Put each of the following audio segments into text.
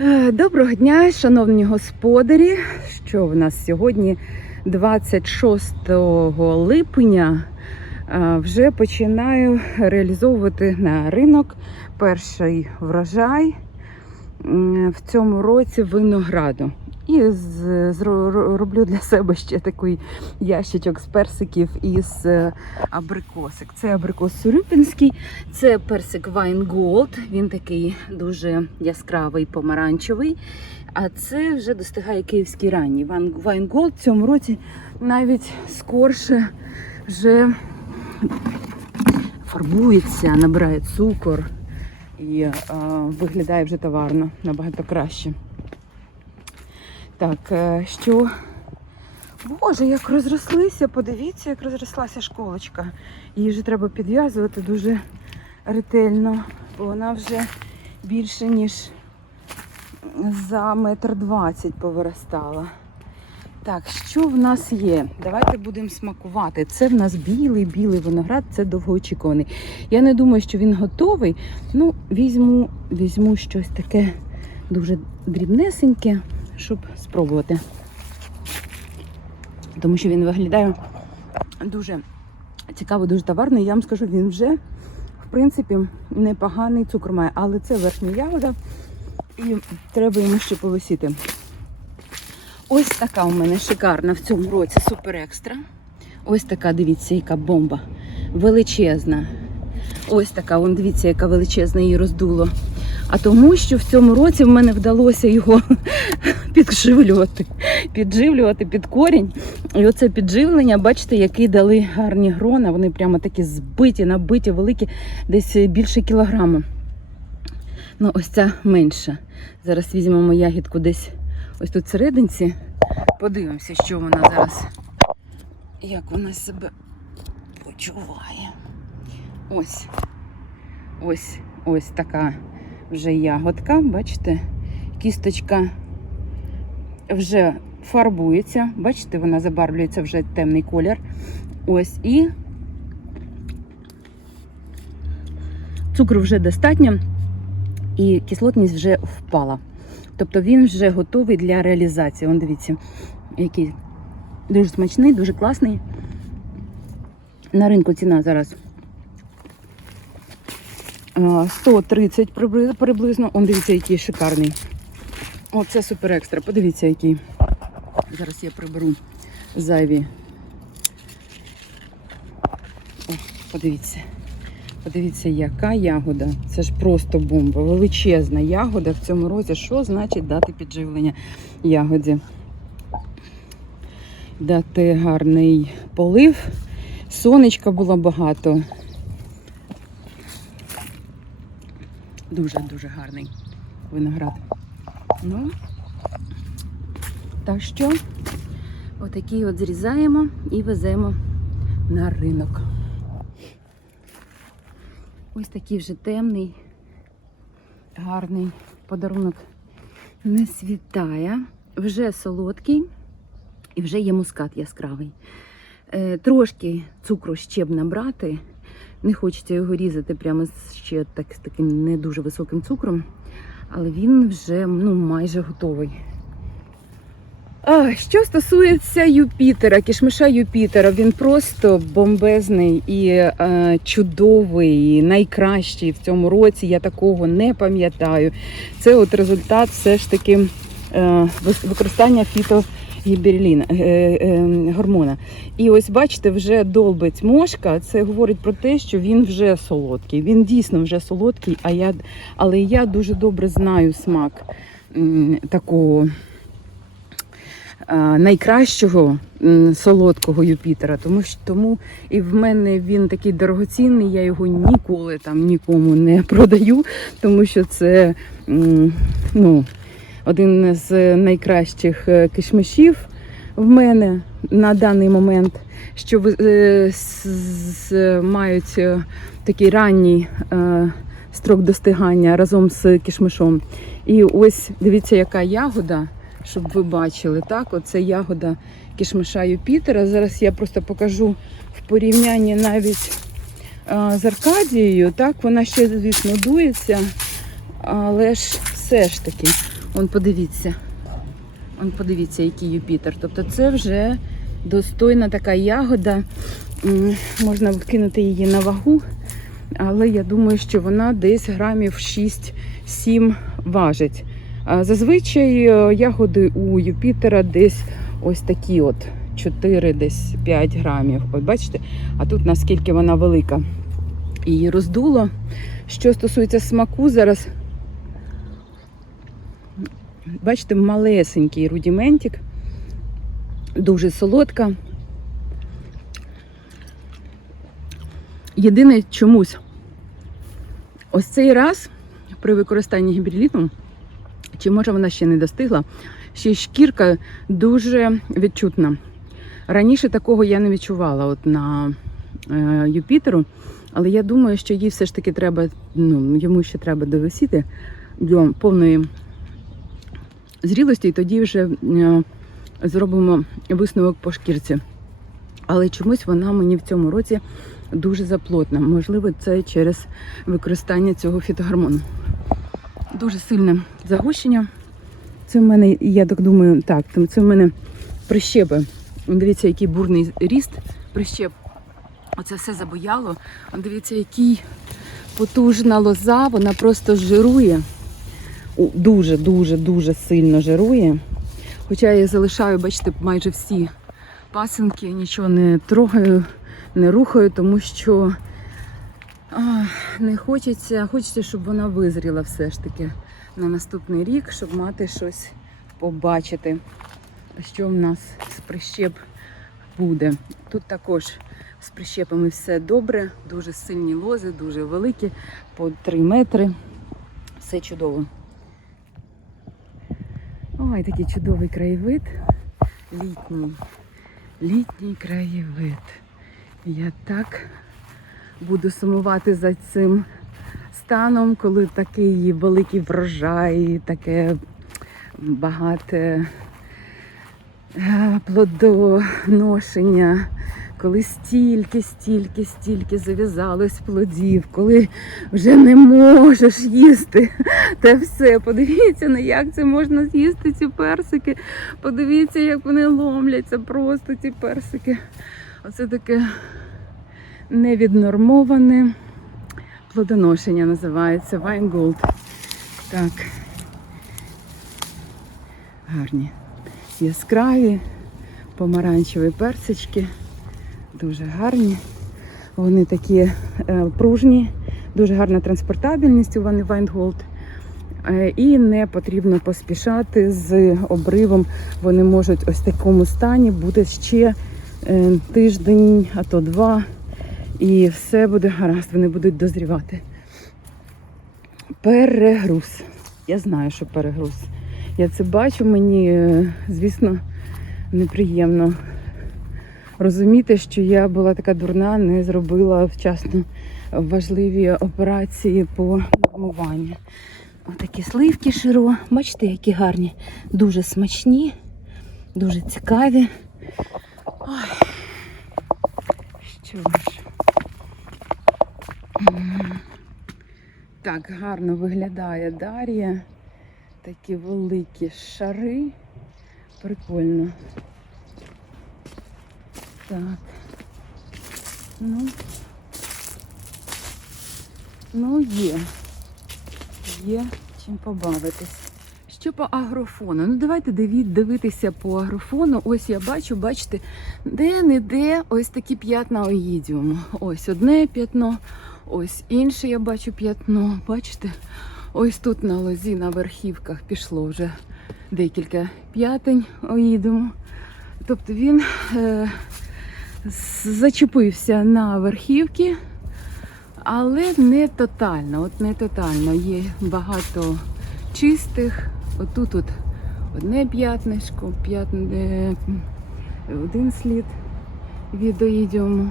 Е, Доброго дня, шановні господарі. Що в нас сьогодні 26 липня е, вже починаю реалізовувати на ринок перший врожай в цьому році винограду. І роблю для себе ще такий ящичок з персиків із е, абрикосик. Це абрикос Сурюпінський, це персик Wine Gold. Він такий дуже яскравий, помаранчевий. А це вже достигає київський ранній. Wine Gold в цьому році навіть скорше вже фарбується, набирає цукор і е, виглядає вже товарно набагато краще. Так, е, що. Боже, як розрослися, подивіться, як розрослася школочка. Її вже треба підв'язувати дуже ретельно, бо вона вже більше, ніж за метр двадцять повиростала. Так, що в нас є? Давайте будемо смакувати. Це в нас білий, білий виноград, це довгоочікуваний. Я не думаю, що він готовий. Ну, візьму, візьму щось таке дуже дрібнесеньке, щоб спробувати. Тому що він виглядає дуже цікаво, дуже товарний. Я вам скажу, він вже, в принципі, непоганий цукор має, але це верхня ягода, і треба йому ще повисіти. Ось така у мене шикарна в цьому році супер екстра. Ось така, дивіться, яка бомба. Величезна. Ось така, вон дивіться, яка величезна її роздуло. А тому, що в цьому році в мене вдалося його підживлювати, підживлювати під корінь. І оце підживлення, бачите, які дали гарні грона. Вони прямо такі збиті, набиті, великі, десь більше кілограму. Ну, ось ця менша. Зараз візьмемо ягідку десь ось тут серединці. Подивимося, що вона зараз, як вона себе почуває. Ось. Ось, ось така вже ягодка, бачите, кісточка вже фарбується, бачите, вона забарвлюється вже темний колір. Ось і цукру вже достатньо, і кислотність вже впала. Тобто він вже готовий для реалізації. Вон дивіться, який дуже смачний, дуже класний. На ринку ціна зараз 130 приблизно. Он дивіться, який шикарний. О, це супер екстра. Подивіться, який. Зараз я приберу зайві. О, подивіться. Подивіться, яка ягода. Це ж просто бомба. Величезна ягода в цьому році. Що значить дати підживлення ягоді? Дати гарний полив. Сонечка було багато. Дуже-дуже гарний виноград. Ну, так що, отакий от зрізаємо і веземо на ринок. Ось такий вже темний, гарний подарунок не світає. Вже солодкий і вже є мускат яскравий. Е, трошки цукру ще б набрати. Не хочеться його різати прямо ще так, з таким не дуже високим цукром, але він вже ну, майже готовий. А, що стосується Юпітера, кішмиша Юпітера, він просто бомбезний і е, чудовий, і найкращий в цьому році. Я такого не пам'ятаю. Це от результат все ж таки е, використання фітогіберліна е, е, гормона. І ось бачите, вже долбить мошка. Це говорить про те, що він вже солодкий. Він дійсно вже солодкий, а я, але я дуже добре знаю смак такого найкращого солодкого Юпітера. Тому що тому і в мене він такий дорогоцінний, я його ніколи там нікому не продаю, тому що це ну, один з найкращих е, кишмишів в мене на даний момент, що е, мають е, такий ранній строк достигання разом з кишмишом. І ось дивіться, яка ягода щоб ви бачили. Так, оце ягода кішмиша Юпітера. Зараз я просто покажу в порівнянні навіть з Аркадією. Так, вона ще, звісно, дується, але ж все ж таки, Он подивіться. Он подивіться, який Юпітер. Тобто це вже достойна така ягода. Можна вкинути її на вагу, але я думаю, що вона десь грамів 6-7 важить. Зазвичай е, ягоди у Юпітера десь ось такі от 4, десь 5 грамів. От бачите? А тут наскільки вона велика. Її роздуло. Що стосується смаку, зараз бачите, малесенький рудіментик, дуже солодка. Єдине чомусь, ось цей раз при використанні гібриліту, чи може вона ще не достигла, ще шкірка дуже відчутна. Раніше такого я не відчувала от на е, Юпітеру, але я думаю, що їй все ж таки треба, ну, йому ще треба довисіти до повної зрілості, і тоді вже е, зробимо висновок по шкірці. Але чомусь вона мені в цьому році дуже заплотна. Можливо, це через використання цього фітогормону. Дуже сильне загущення. Це в мене, я так думаю, так, це в мене прищепи. Дивіться, який бурний ріст прищеп. Оце все забояло. Дивіться, який потужна лоза, вона просто жирує. У- Дуже, дуже, дуже сильно жирує. Хоча я залишаю, бачите, майже всі пасинки, нічого не трогаю, не рухаю, тому що а, не хочеться, хочеться, щоб вона визріла все ж таки на наступний рік, щоб мати щось побачити, що в нас з прищеп буде. Тут також з прищепами все добре, дуже сильні лози, дуже великі, по 3 метри. Все чудово. Ой, такий чудовий краєвид. Літній. Літній краєвид. Я так буду сумувати за цим станом, коли такий великий врожай, таке багате е, плодоношення, коли стільки, стільки, стільки зав'язалось плодів, коли вже не можеш їсти те все. Подивіться, на як це можна з'їсти ці персики. Подивіться, як вони ломляться, просто ці персики. Оце таке невіднормоване плодоношення називається Вайнголд. Так. Гарні. Яскраві, помаранчеві персички. Дуже гарні. Вони такі е, пружні, дуже гарна транспортабельність у Вани Вайнголд. Е, І не потрібно поспішати з обривом. Вони можуть ось в такому стані бути ще е, тиждень, а то два. І все буде гаразд, вони будуть дозрівати. Перегруз. Я знаю, що перегруз. Я це бачу, мені, звісно, неприємно розуміти, що я була така дурна, не зробила вчасно важливі операції по нормуванню. Отакі сливки широ. Бачите, які гарні, дуже смачні, дуже цікаві. Ой. Що ж. Так, гарно виглядає Дар'я. Такі великі шари. Прикольно. Так. Ну. Ну, є. Є чим побавитись. Що по агрофону? Ну, давайте дивитися по агрофону. Ось я бачу, бачите, де-не-де ось такі п'ятна оїдіуму. Ось одне п'ятно, ось інше я бачу п'ятно. Бачите? Ось тут на лозі, на верхівках пішло вже декілька п'ятень оїдіуму. Тобто він е, зачепився на верхівки, але не тотально. От не тотально. Є багато чистих. Отут от одне п'ятнишко, п'ятне, один слід від оїдіуму.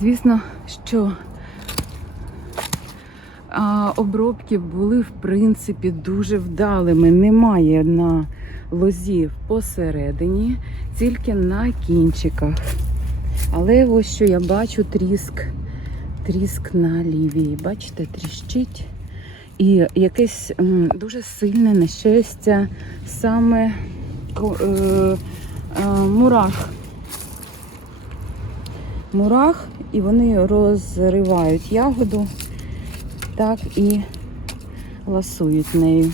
Звісно, що а, обробки були в принципі дуже вдалими. Немає на лозі посередині, тільки на кінчиках. Але ось що я бачу тріск, тріск на лівій. Бачите, тріщить. І якесь дуже сильне нещастя саме е, е, мурах. Мурах, і вони розривають ягоду, так і ласують нею.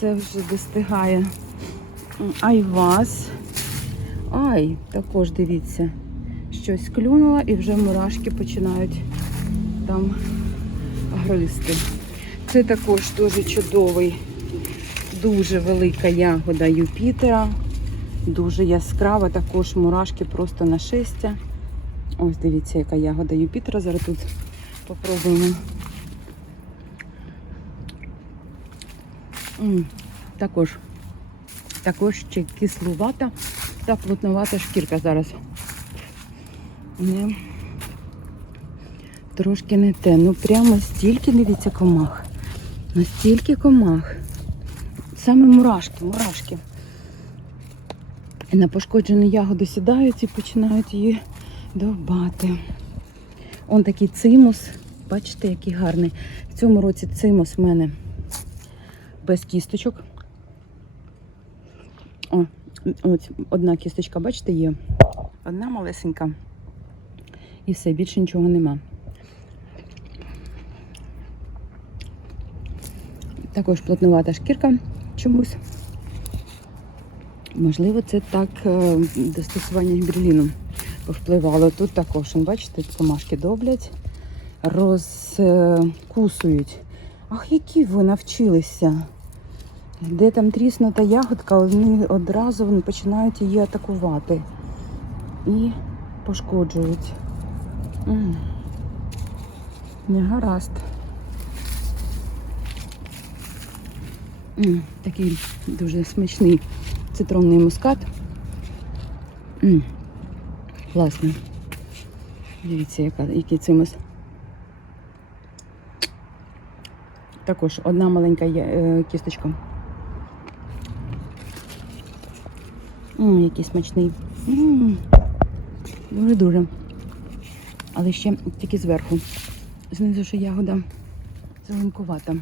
Це вже достигає М, айваз. Ай, також дивіться, щось клюнуло і вже мурашки починають там гризти. Це також дуже чудовий, дуже велика ягода Юпітера. Дуже яскрава, також мурашки просто на шестя. Ось дивіться, яка ягода Юпітера. Зараз тут попробуємо. Також, також ще кислувата та плотнувата шкірка зараз. Не, трошки не те. Ну прямо стільки, дивіться, комах. Настільки комах. Саме мурашки, мурашки. І на пошкоджену ягоду сідають і починають її довбати. Он такий цимус. Бачите, який гарний. В цьому році цимус в мене без кісточок. О, ось одна кісточка, бачите, є. Одна малесенька. І все, більше нічого нема. Також плотнувата шкірка чомусь. Можливо, це так е, достосування гібриліну повпливало. Тут також, бачите, комашки доблять, розкусують. Ах, які ви навчилися. Де там тріснута ягодка, вони одразу вони починають її атакувати і пошкоджують. Не гаразд. Такий дуже смачний цитронний мускат. Класно. Дивіться, яка, який цимус. Також одна маленька е, кісточка. М, який смачний. Дуже-дуже. Але ще тільки зверху. Знизу ще ягода зеленкувата.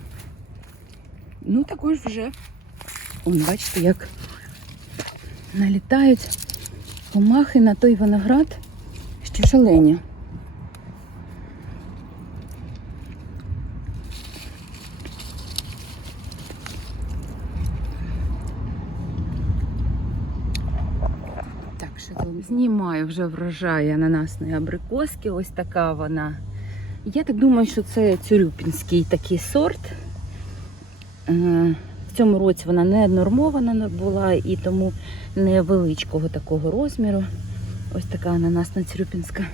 Ну, також вже. Он, бачите, як налітають комахи на той виноград, що шалені. Що тут? Знімаю вже врожай ананасної абрикоски. Ось така вона. Я так думаю, що це цюрюпінський такий сорт. Е, В цьому році вона не нормована була і тому невеличкого такого розміру. Ось така ананасна цюрюпінська.